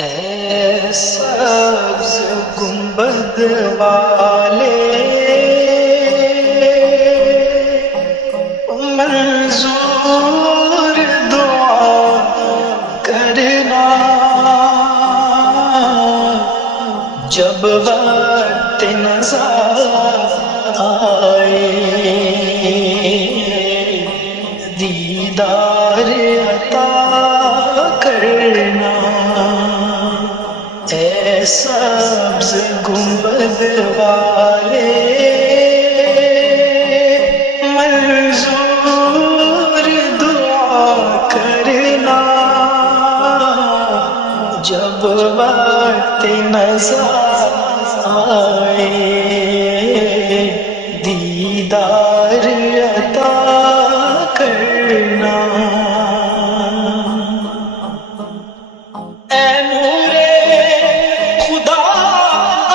اے سبز گنبد والے منظور دعا کرنا، جب وقت نظر آئے دیدار عطا کرنا۔ اے سبز گنبد والے منظور دعا کرنا، جب وقت نظر آئے دیدار عطا کرنا۔ اے نور خدا آ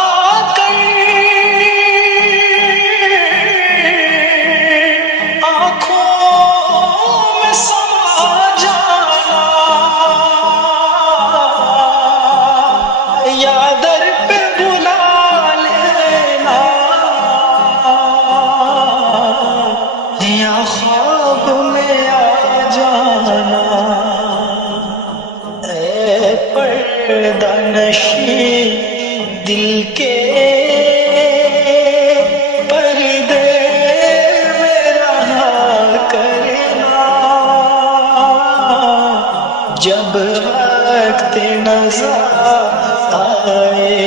کر آنکھوں میں سما جانا، یا در پہ بلا لینا، یا خواب میں آ جانا۔ اے پردہ نشین دل کے پردے میں رہا کرنا، جب وقت نظر آئے